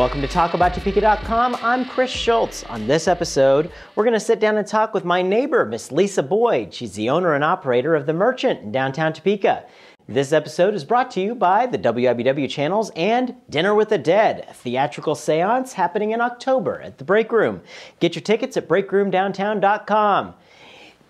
Welcome to TalkAboutTopeka.com. I'm Chris Schultz. On this episode, we're going to sit down and talk with my neighbor, Miss Lisa Boyd. She's the owner and operator of The Merchant in downtown Topeka. This episode is brought to you by the WIBW channels and Dinner with the Dead, a theatrical seance happening in October at the Break Room. Get your tickets at breakroomdowntown.com.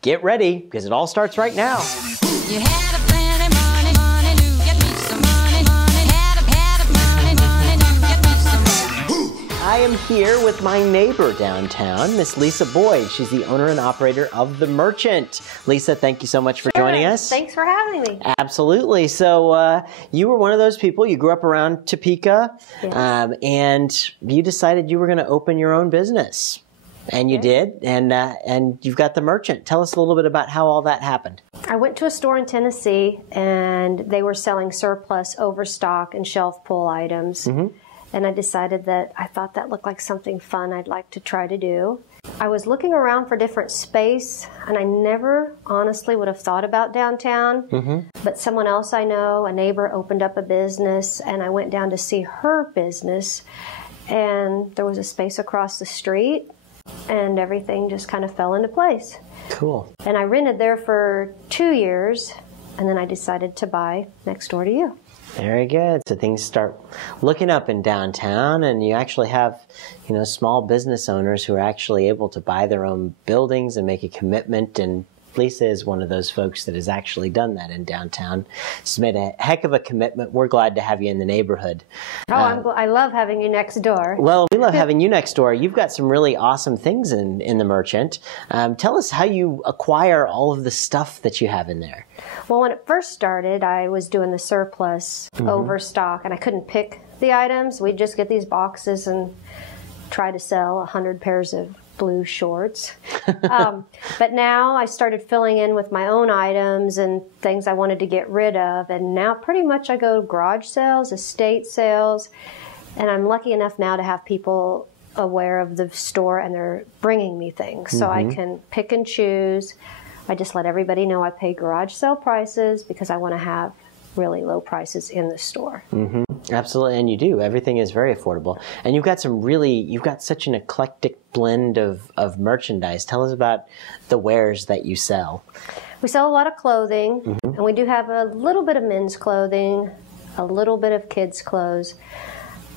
Get ready, because it all starts right now. You had a plenty money to get me some money, had a money to get me some money. I am here with my neighbor downtown, Miss Lisa Boyd. She's the owner and operator of The Merchant. Lisa, thank you so much for joining us. Thanks for having me. Absolutely. So you were one of those people, you grew up around Topeka, Yes. and you decided you were going to open your own business. And you did, and you've got The Merchant. Tell us a little bit about how all that happened. I went to a store in Tennessee, and they were selling surplus, overstock, and shelf pull items. And I decided that I thought that looked like something fun I'd like to try to do. I was looking around for different space, and I never honestly would have thought about downtown. But someone else I know, a neighbor, opened up a business, and I went down to see her business, and there was a space across the street, and everything just kind of fell into place. Cool. And I rented there for 2 years, and then I decided to buy next door to you. Very good. So things start looking up in downtown, and you actually have, small business owners who are actually able to buy their own buildings and make a commitment. And Lisa is one of those folks that has actually done that in downtown. She's made a heck of a commitment. We're glad to have you in the neighborhood. I love having you next door. Well, we love having you next door. You've got some really awesome things in The Merchant. Tell us how you acquire all of the stuff that you have in there. Well, when it first started, I was doing the surplus overstock, and I couldn't pick the items. We'd just get these boxes and try to sell 100 pairs of blue shorts. But now I started filling in with my own items and things I wanted to get rid of. And now pretty much I go to garage sales, estate sales, and I'm lucky enough now to have people aware of the store and they're bringing me things. So I can pick and choose. I just let everybody know I pay garage sale prices because I want to have really low prices in the store. Absolutely, and you do. Everything is very affordable. And you've got such an eclectic blend of merchandise. Tell us about the wares that you sell. We sell a lot of clothing, and we do have a little bit of men's clothing, a little bit of kids' clothes,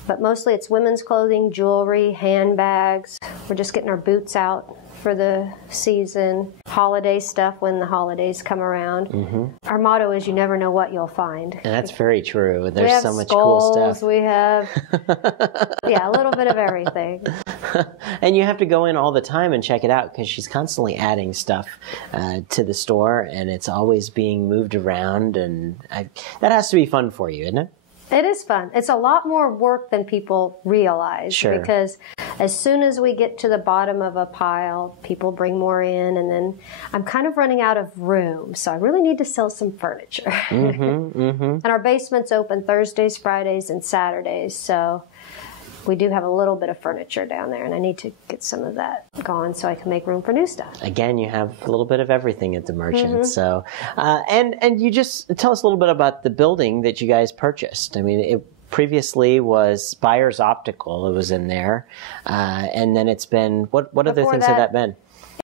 but mostly it's women's clothing, jewelry, handbags. We're just getting our boots out for the season, holiday stuff when the holidays come around. Our motto is you never know what you'll find. And that's very true. We There's have so much skulls, cool stuff. we have, a little bit of everything. And you have to go in all the time and check it out because she's constantly adding stuff to the store, and it's always being moved around, and that has to be fun for you, isn't it? It is fun. It's a lot more work than people realize. Sure. Because as soon as we get to the bottom of a pile, people bring more in, and then I'm kind of running out of room, so I really need to sell some furniture. And our basement's open Thursdays, Fridays, and Saturdays, so we do have a little bit of furniture down there, and I need to get some of that gone so I can make room for new stuff. Again, you have a little bit of everything at The Merchant. So, and you just tell us a little bit about the building that you guys purchased. I mean, it previously was Byers Optical. It was in there, and then it's been what other Before things have that been?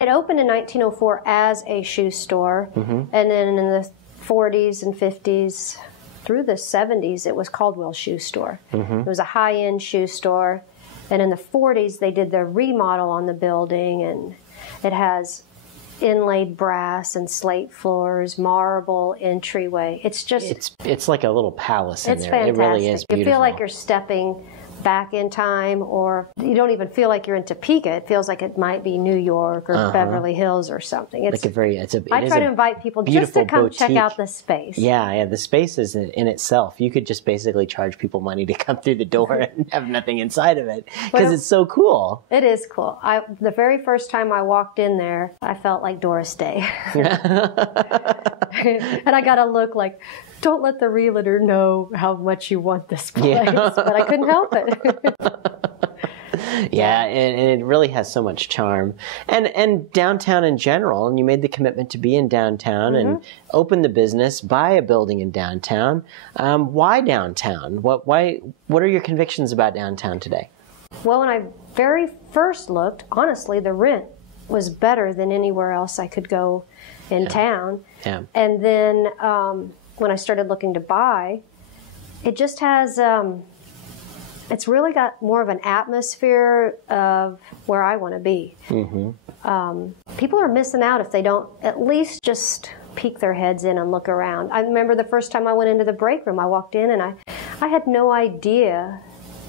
It opened in 1904 as a shoe store, and then in the 40s and 50s. Through the 70s, it was Caldwell Shoe Store. It was a high-end shoe store. And in the 40s, they did the remodel on the building, and it has inlaid brass and slate floors, marble entryway. It's just... It's like a little palace in there. Fantastic. It really is beautiful. You feel like you're stepping back in time, or you don't even feel like you're in Topeka. It feels like it might be New York or Beverly Hills or something. I try to invite people just to come check out the space. Yeah, the space is in itself. You could just basically charge people money to come through the door and have nothing inside of it because it's so cool. It is cool. The very first time I walked in there, I felt like Doris Day. And I got a look like, don't let the realtor know how much you want this place. But I couldn't help it. Yeah, and it really has so much charm. And downtown in general, and you made the commitment to be in downtown and open the business, buy a building in downtown. Why downtown? What are your convictions about downtown today? Well, when I very first looked, honestly, the rent was better than anywhere else I could go in town. Yeah. And then when I started looking to buy, it just has, it's really got more of an atmosphere of where I want to be. People are missing out if they don't at least just peek their heads in and look around. I remember the first time I went into the break room, I walked in and I had no idea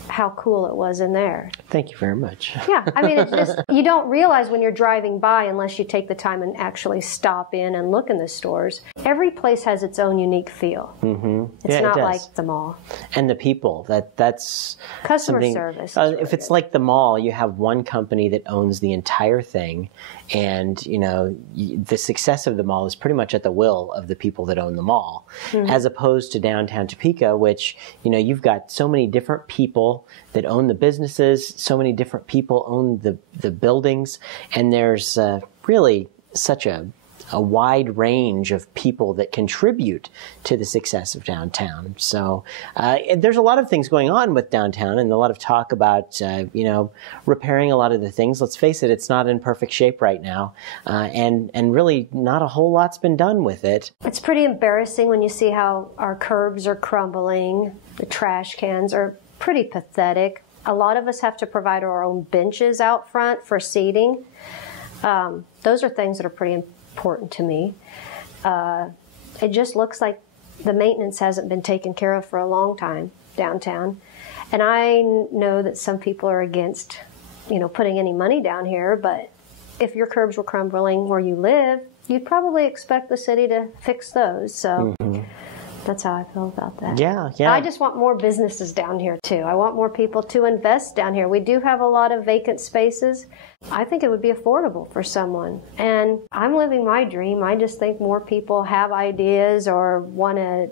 how cool it was in there. Thank you very much. Yeah, I mean, it's just, you don't realize when you're driving by unless you take the time and actually stop in and look in the stores. Every place has its own unique feel. It's Yeah, it not does. like the mall. And the people, that's Customer something, service is really if it's good. like the mall, you have one company that owns the entire thing, and the success of the mall is pretty much at the will of the people that own the mall, as opposed to downtown Topeka, which you've got so many different people that own the businesses, so many different people own the buildings, and there's really such a wide range of people that contribute to the success of downtown. So there's a lot of things going on with downtown, and a lot of talk about repairing a lot of the things. Let's face it, it's not in perfect shape right now, and really not a whole lot's been done with it. It's pretty embarrassing when you see how our curbs are crumbling. The trash cans are pretty pathetic. A lot of us have to provide our own benches out front for seating. Those are things that are pretty important to me. It just looks like the maintenance hasn't been taken care of for a long time downtown. And I know that some people are against, putting any money down here, but if your curbs were crumbling where you live, you'd probably expect the city to fix those. So that's how I feel about that. Yeah. I just want more businesses down here too. I want more people to invest down here. We do have a lot of vacant spaces. I think it would be affordable for someone. And I'm living my dream. I just think more people have ideas or want to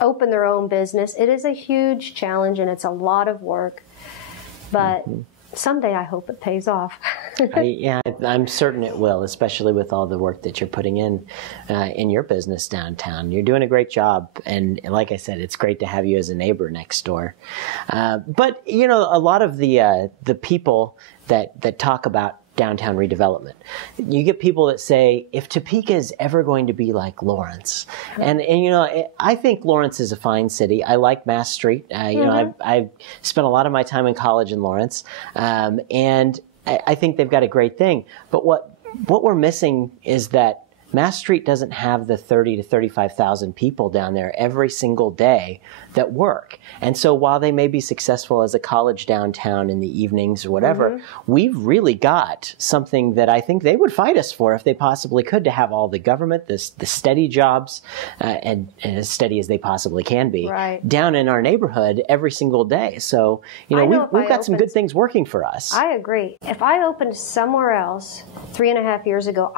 open their own business. It is a huge challenge and it's a lot of work. But someday I hope it pays off. I'm certain it will, especially with all the work that you're putting in your business downtown. You're doing a great job, and like I said, it's great to have you as a neighbor next door. But a lot of the people that talk about downtown redevelopment, you get people that say, if Topeka is ever going to be like Lawrence, and I think Lawrence is a fine city. I like Mass Street. I've spent a lot of my time in college in Lawrence, and I think they've got a great thing. But what we're missing is that Mass Street doesn't have the 30 to 35,000 people down there every single day that work. And so while they may be successful as a college downtown in the evenings or whatever, we've really got something that I think they would fight us for if they possibly could, to have all the government, the steady jobs, and as steady as they possibly can be, down in our neighborhood every single day. So, we've got some good things working for us. I agree. If I opened somewhere else 3.5 years ago,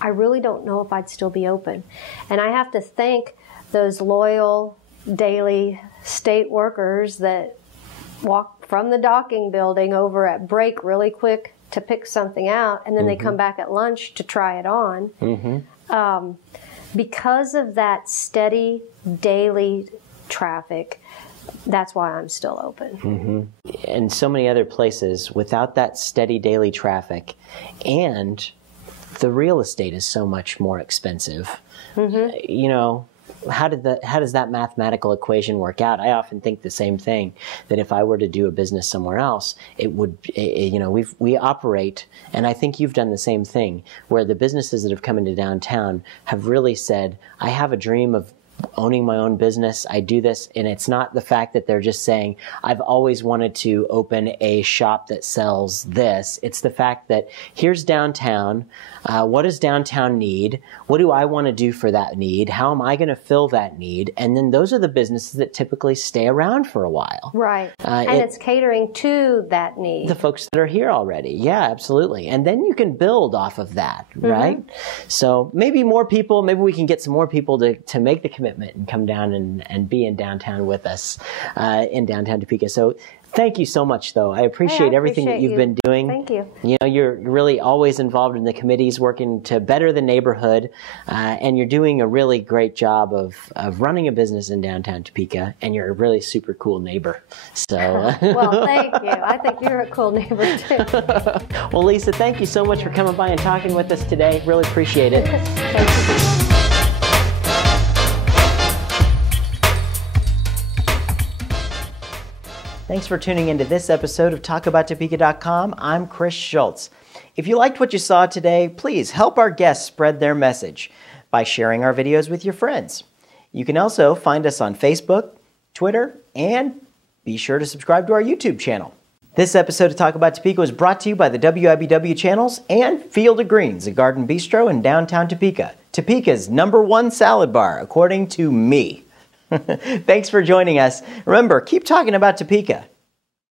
I really don't know if I'd still be open. And I have to thank those loyal daily state workers that walk from the docking building over at break really quick to pick something out, and then they come back at lunch to try it on. Because of that steady daily traffic, that's why I'm still open. And so many other places, without that steady daily traffic, and the real estate is so much more expensive. How does that mathematical equation work out? I often think the same thing, that if I were to do a business somewhere else, it would, we operate, and I think you've done the same thing, where the businesses that have come into downtown have really said, I have a dream of owning my own business. I do this, and it's not the fact that they're just saying, I've always wanted to open a shop that sells this. It's the fact that here's downtown. What does downtown need? What do I want to do for that need? How am I going to fill that need? And then those are the businesses that typically stay around for a while. Right. And it's catering to that need. The folks that are here already. Yeah, absolutely. And then you can build off of that, right? So maybe more people, maybe we can get some more people to make the commitment commitment and come down and be in downtown with us in downtown Topeka. So thank you so much, though. I appreciate everything that you've been doing. Thank you. You know, you're really always involved in the committees, working to better the neighborhood, and you're doing a really great job of running a business in downtown Topeka, and you're a really super cool neighbor. So, Well, thank you. I think you're a cool neighbor, too. Well, Lisa, thank you so much for coming by and talking with us today. Really appreciate it. Thank you. Thanks for tuning into this episode of TalkAboutTopeka.com. I'm Chris Schultz. If you liked what you saw today, please help our guests spread their message by sharing our videos with your friends. You can also find us on Facebook, Twitter, and be sure to subscribe to our YouTube channel. This episode of Talk About Topeka was brought to you by the WIBW channels and Field of Greens, a garden bistro in downtown Topeka. Topeka's #1 salad bar, according to me. Thanks for joining us. Remember, keep talking about Topeka.